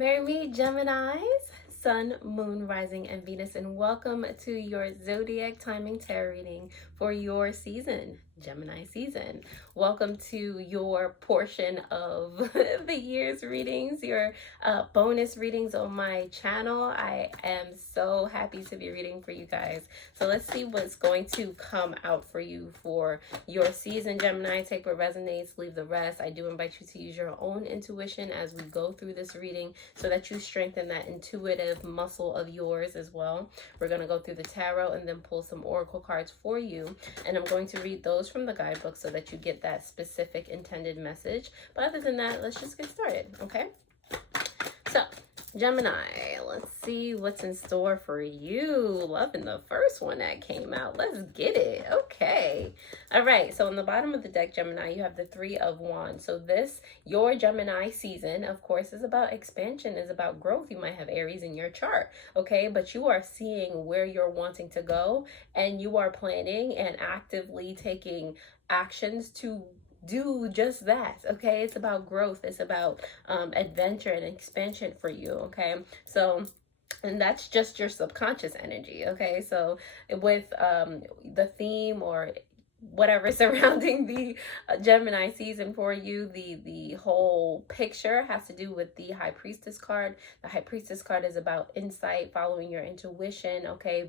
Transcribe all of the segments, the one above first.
Marry me, Geminis, Sun, Moon, Rising, and Venus, and welcome to your zodiac timing tarot reading for your season, Gemini season. Welcome to your portion of the year's readings, your bonus readings on my channel. I am so happy to be reading for you guys. So let's see what's going to come out for you for your season, Gemini. Take what resonates, leave the rest. I do invite you to use your own intuition as we go through this reading so that you strengthen that intuitive muscle of yours as well. We're going to go through the tarot and then pull some oracle cards for you. And I'm going to read those from the guidebook so that you get that specific intended message. But other than that, let's just get started, okay? So, Gemini, let's see what's in store for you. Loving the first one that came out. Let's get it. Okay. All right. So, on the bottom of the deck, Gemini, you have the Three of Wands. So, your Gemini season, of course, is about expansion, is about growth. You might have Aries in your chart, okay? But you are seeing where you're wanting to go, and you are planning and actively taking actions to do just that, okay? It's about growth. It's about adventure and expansion for you, okay? So, and that's just your subconscious energy, okay? So with the theme or whatever surrounding the Gemini season for you, the whole picture has to do with the High Priestess card. The High Priestess card is about insight, following your intuition, okay?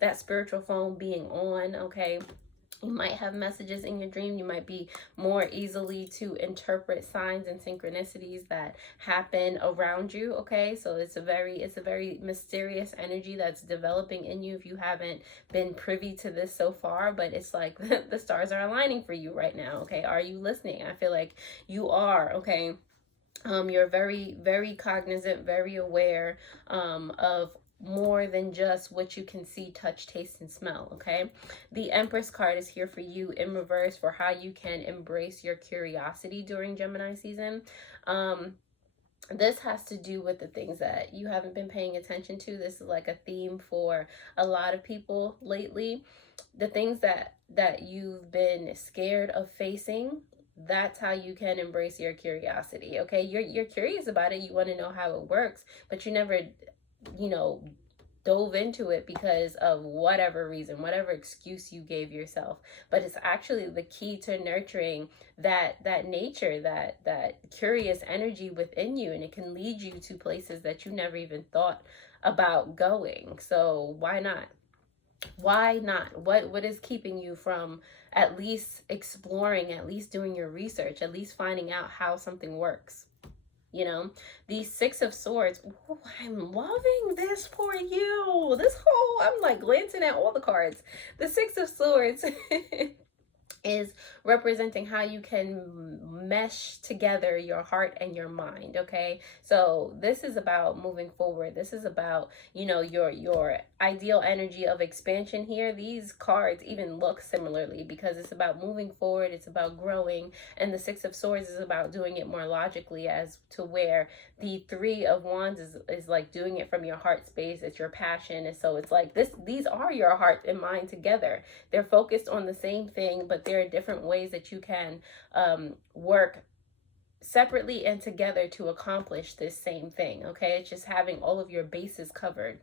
That spiritual phone being on, okay? You might have messages in your dream. You might be more easily to interpret signs and synchronicities that happen around you, okay? So it's a very mysterious energy that's developing in you if you haven't been privy to this so far, but it's like the stars are aligning for you right now, okay? Are you listening? I feel like you are, okay? You're very cognizant, very aware of more than just what you can see, touch, taste, and smell, okay? The Empress card is here for you in reverse for how you can embrace your curiosity during Gemini season. This has to do with the things that you haven't been paying attention to. This is like a theme for a lot of people lately. The things that you've been scared of facing, that's how you can embrace your curiosity, okay? You're curious about it. You want to know how it works, but you never dove into it because of whatever reason, whatever excuse you gave yourself. But it's actually the key to nurturing that nature, that curious energy within you, and it can lead you to places that you never even thought about going. So why not? Why not? What is keeping you from at least exploring, at least doing your research, at least finding out how something works? You know, the Six of Swords. Ooh, I'm loving this for you. I'm like glancing at all the cards. The Six of Swords is representing how you can mesh together your heart and your mind, okay? So this is about moving forward. This is about, your ideal energy of expansion here. These cards even look similarly because it's about moving forward, it's about growing, and the Six of Swords is about doing it more logically, as to where the Three of Wands is like doing it from your heart space. It's your passion. And so it's like these are your heart and mind together. They're focused on the same thing, but there are different ways that you can work separately and together to accomplish this same thing, okay? It's just having all of your bases covered.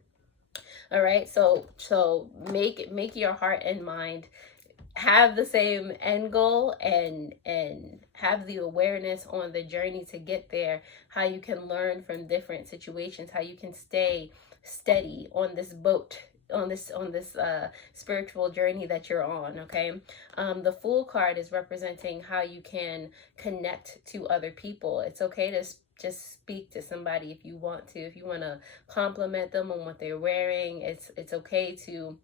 All right, so make your heart and mind have the same end goal, and have the awareness on the journey to get there, how you can learn from different situations, how you can stay steady on this boat, on this spiritual journey that you're on, okay? The Fool card is representing how you can connect to other people. It's okay to just speak to somebody if you want to. If you want to compliment them on what they're wearing, it's okay to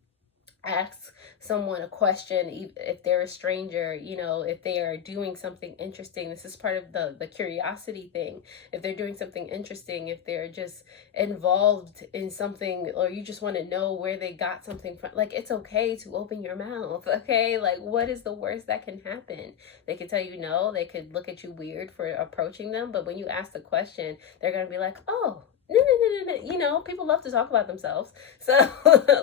ask someone a question if they're a stranger, if they are doing something interesting. This is part of the curiosity thing. If they're doing something interesting, if they're just involved in something, or you just want to know where they got something from, like, it's okay to open your mouth, okay? Like, what is the worst that can happen? They could tell you no, they could look at you weird for approaching them, but when you ask the question, they're gonna be like, oh, no. People love to talk about themselves. So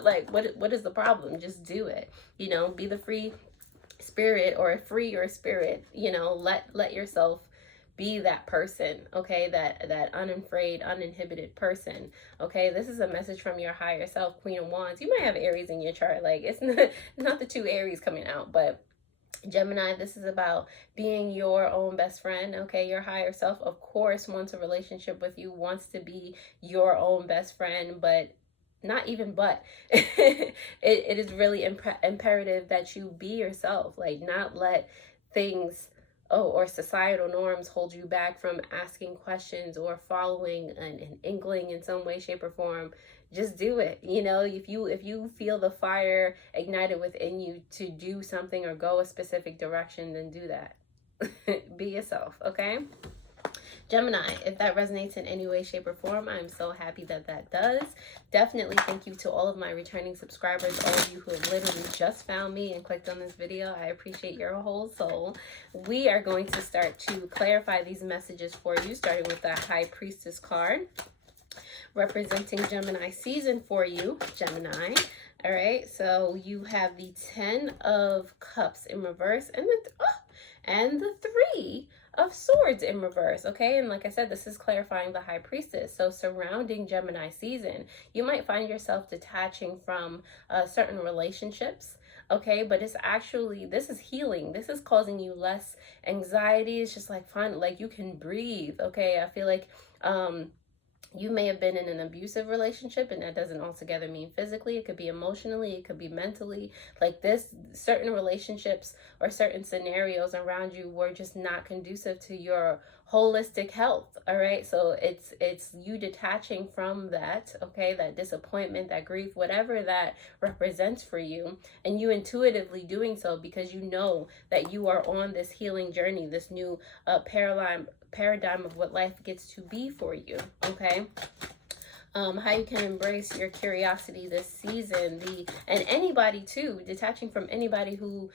like, what is the problem? Just do it. Be the free spirit, or free your spirit. Let yourself be that person, okay? That unafraid, uninhibited person, okay? This is a message from your higher self, Queen of Wands. You might have Aries in your chart. Like, it's not the two Aries coming out, but Gemini, this is about being your own best friend, okay? Your higher self, of course, wants a relationship with you, wants to be your own best friend, but not even but. it is really imperative that you be yourself, like not let things or societal norms hold you back from asking questions or following an inkling in some way, shape, or form. Just do it. You know, if you feel the fire ignited within you to do something or go a specific direction, then do that. Be yourself, okay? Gemini, if that resonates in any way, shape, or form, I'm so happy that that does. Definitely thank you to all of my returning subscribers, all of you who have literally just found me and clicked on this video. I appreciate your whole soul. We are going to start to clarify these messages for you, starting with the High Priestess card, representing Gemini season for you, Gemini. All right, so you have the 10 of Cups in reverse and the 3 of Swords in reverse, okay? And like I said, this is clarifying the High Priestess. So surrounding Gemini season, you might find yourself detaching from certain relationships, okay? But it's actually, this is healing. This is causing you less anxiety. It's just like, fine, like you can breathe, okay? I feel like you may have been in an abusive relationship, and that doesn't altogether mean physically. It could be emotionally, it could be mentally. Like this, certain relationships or certain scenarios around you were just not conducive to your holistic health. All right, so it's you detaching from that, okay, that disappointment, that grief, whatever that represents for you, and you intuitively doing so because you know that you are on this healing journey, this new paradigm of what life gets to be for you, okay? How you can embrace your curiosity this season, and anybody too, detaching from anybody who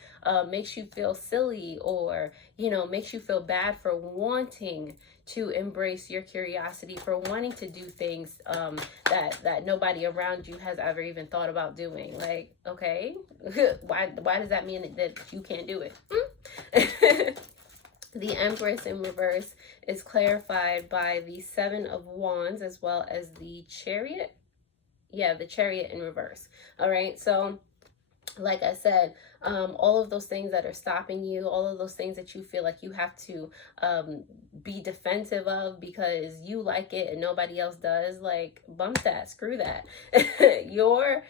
makes you feel silly or, you know, makes you feel bad for wanting to embrace your curiosity, for wanting to do things that nobody around you has ever even thought about doing. Like, okay, why does that mean that you can't do it? The Empress in reverse is clarified by the 7 of Wands as well as the Chariot. Yeah, the Chariot in reverse. All right, so like I said, all of those things that are stopping you, all of those things that you feel like you have to be defensive of because you like it and nobody else does, like bump that, screw that. Your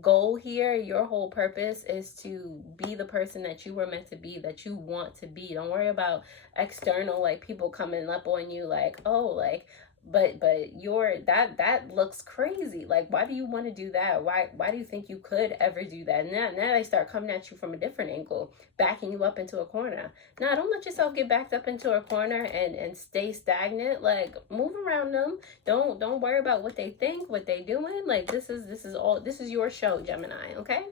goal here, your whole purpose is to be the person that you were meant to be, that you want to be. Don't worry about external, like people coming up on you like, oh, like, but you're that looks crazy. Like, why do you want to do that? Why do you think you could ever do that? Now they start coming at you from a different angle, backing you up into a corner. Now, don't let yourself get backed up into a corner and stay stagnant. Like, move around them. Don't worry about what they think, what they doing. Like, this is your show, Gemini, okay?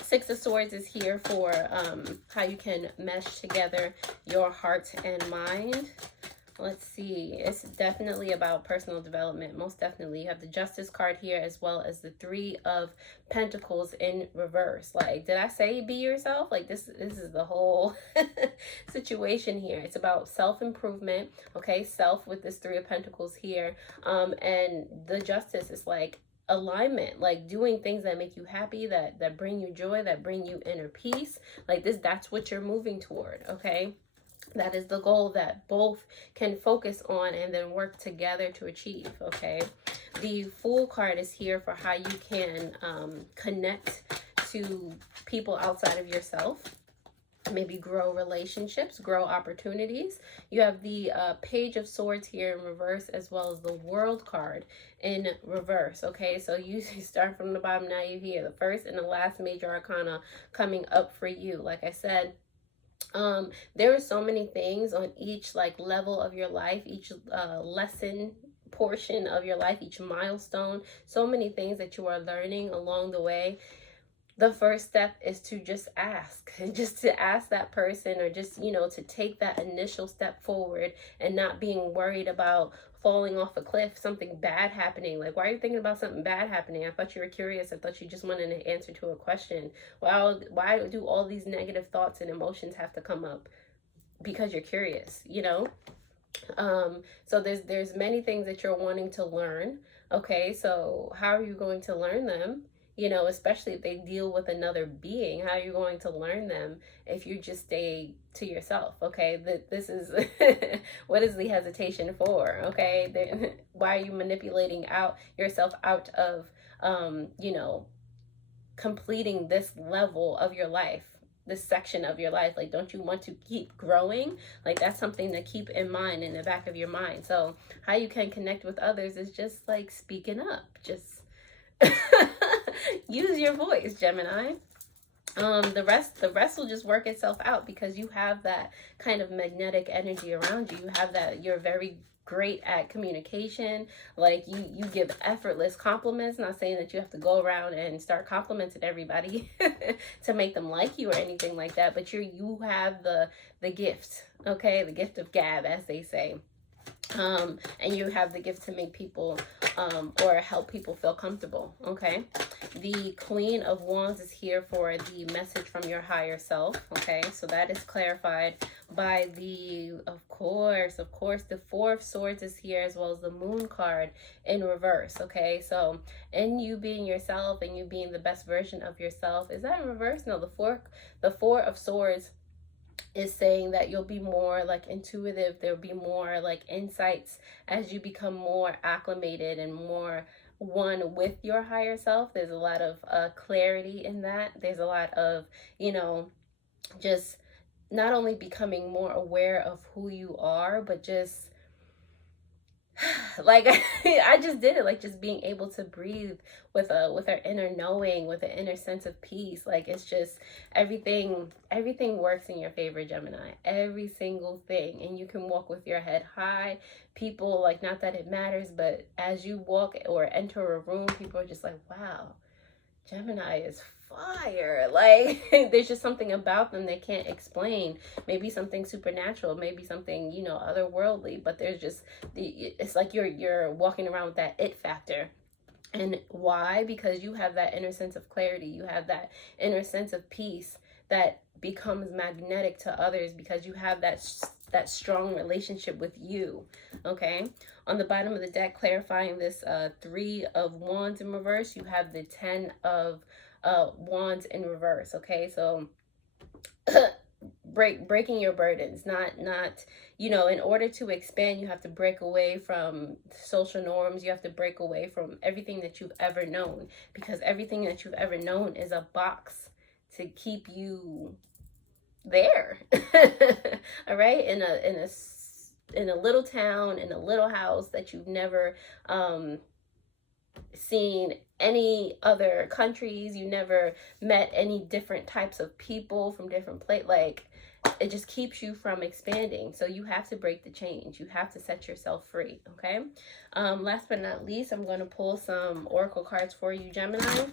6 of Swords is here for how you can mesh together your heart and mind. Let's see. It's definitely about personal development. Most definitely. You have the Justice card here as well as the 3 of Pentacles in reverse. Like, did I say be yourself? Like, this is the whole situation here. It's about self-improvement, okay? Self with this 3 of Pentacles here. And the Justice is like alignment, like doing things that make you happy, that bring you joy, that bring you inner peace. Like that's what you're moving toward, okay? That is the goal that both can focus on and then work together to achieve, okay? The Fool card is here for how you can connect to people outside of yourself. Maybe grow relationships, grow opportunities. You have the Page of Swords here in reverse as well as the World card in reverse, okay? So you start from the bottom, now you're here. The first and the last major arcana coming up for you. Like I said, there are so many things on each like level of your life, each lesson portion of your life, each milestone, so many things that you are learning along the way. The first step is to just ask, just to ask that person, or just, you know, to take that initial step forward and not being worried about falling off a cliff, something bad happening. Like, why are you thinking about something bad happening? I thought you were curious. I thought you just wanted an answer to a question. Why do all these negative thoughts and emotions have to come up? because you're curious, you know. So there's many things that you're wanting to learn. Okay, so how are you going to learn them? You know, especially if they deal with another being, how are you going to learn them if you just stay to yourself? Okay, this is what is the hesitation for? Okay, why are you manipulating out yourself out of you know, completing this level of your life, this section of your life? Like, don't you want to keep growing? Like, that's something to keep in mind, in the back of your mind. So how you can connect with others is just like speaking up. Just use your voice, Gemini. The rest will just work itself out, because you have that kind of magnetic energy around you. You have that, you're very great at communication. Like, you give effortless compliments. Not saying that you have to go around and start complimenting everybody to make them like you or anything like that, but you have the gift, okay, the gift of gab, as they say. And you have the gift to make people or help people feel comfortable. Okay, the Queen of Wands is here for the message from your higher self. Okay, so that is clarified by the, of course, the Four of Swords is here, as well as the Moon card in reverse. Okay, so in you being yourself and you being the best version of yourself, is that in reverse? No, the Four of Swords is saying that you'll be more like intuitive. There'll be more like insights as you become more acclimated and more one with your higher self. There's a lot of clarity in that. There's a lot of, you know, just not only becoming more aware of who you are, but just like I just did it, like just being able to breathe with our inner knowing, with an inner sense of peace. Like, it's just everything works in your favor, Gemini. Every single thing. And you can walk with your head high. People, like, not that it matters, but as you walk or enter a room, people are just like, wow, Gemini is fire. Like, there's just something about them they can't explain. Maybe something supernatural, maybe something, you know, otherworldly, but there's just it's like you're walking around with that it factor. And why? Because you have that inner sense of clarity. You have that inner sense of peace that becomes magnetic to others, because you have that strong relationship with you. Okay, on the bottom of the deck, clarifying this Three of Wands in reverse, you have the Ten of Wands in reverse. Okay, so breaking your burdens, not you know, in order to expand, you have to break away from social norms. You have to break away from everything that you've ever known, because everything that you've ever known is a box to keep you there. All right, in a little town, in a little house that you've never seen any other countries, you never met any different types of people from different places. Like, it just keeps you from expanding. So you have to break the chains. You have to set yourself free. Okay, last but not least, I'm going to pull some oracle cards for you, Gemini,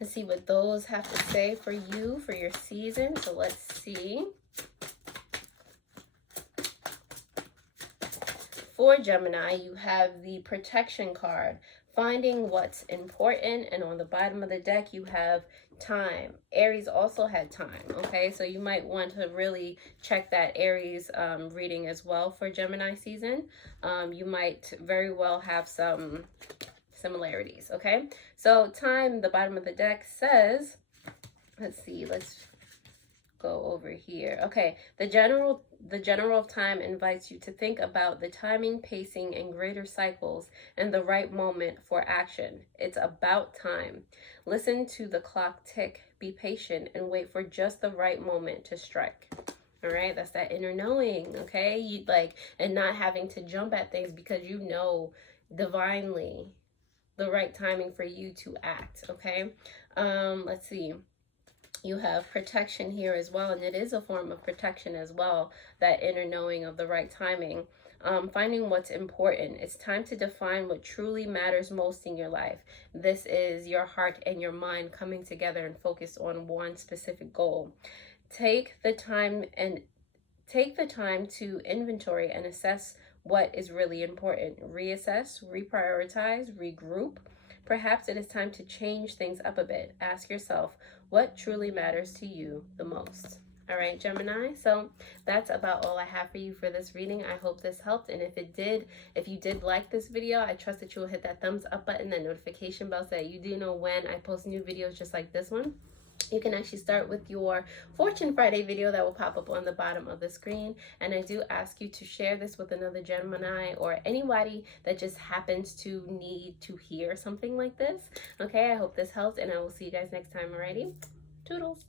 and see what those have to say for you for your season. So let's see. For Gemini, you have the protection card, finding what's important, and on the bottom of the deck you have time. Aries also had time. Okay, so you might want to really check that Aries reading as well for Gemini season. You might very well have some similarities. Okay, so time, the bottom of the deck says, let's see, let's go over here. Okay, the general of time invites you to think about the timing, pacing, and greater cycles and the right moment for action. It's about time. Listen to the clock tick, be patient, and wait for just the right moment to strike. All right, that's that inner knowing. Okay, you like, and not having to jump at things, because you know divinely the right timing for you to act. Okay, let's see. You have protection here as well, and it is a form of protection as well, that inner knowing of the right timing. Finding what's important. It's time to define what truly matters most in your life. This is your heart and your mind coming together and focus on one specific goal. Take the time to inventory and assess what is really important. Reassess, reprioritize, regroup. Perhaps it is time to change things up a bit. Ask yourself, what truly matters to you the most? All right, Gemini. So that's about all I have for you for this reading. I hope this helped. And if you did like this video, I trust that you will hit that thumbs up button, that notification bell so that you do know when I post new videos just like this one. You can actually start with your Fortune Friday video that will pop up on the bottom of the screen. And I do ask you to share this with another Gemini or anybody that just happens to need to hear something like this. Okay, I hope this helped, and I will see you guys next time. Alrighty, toodles.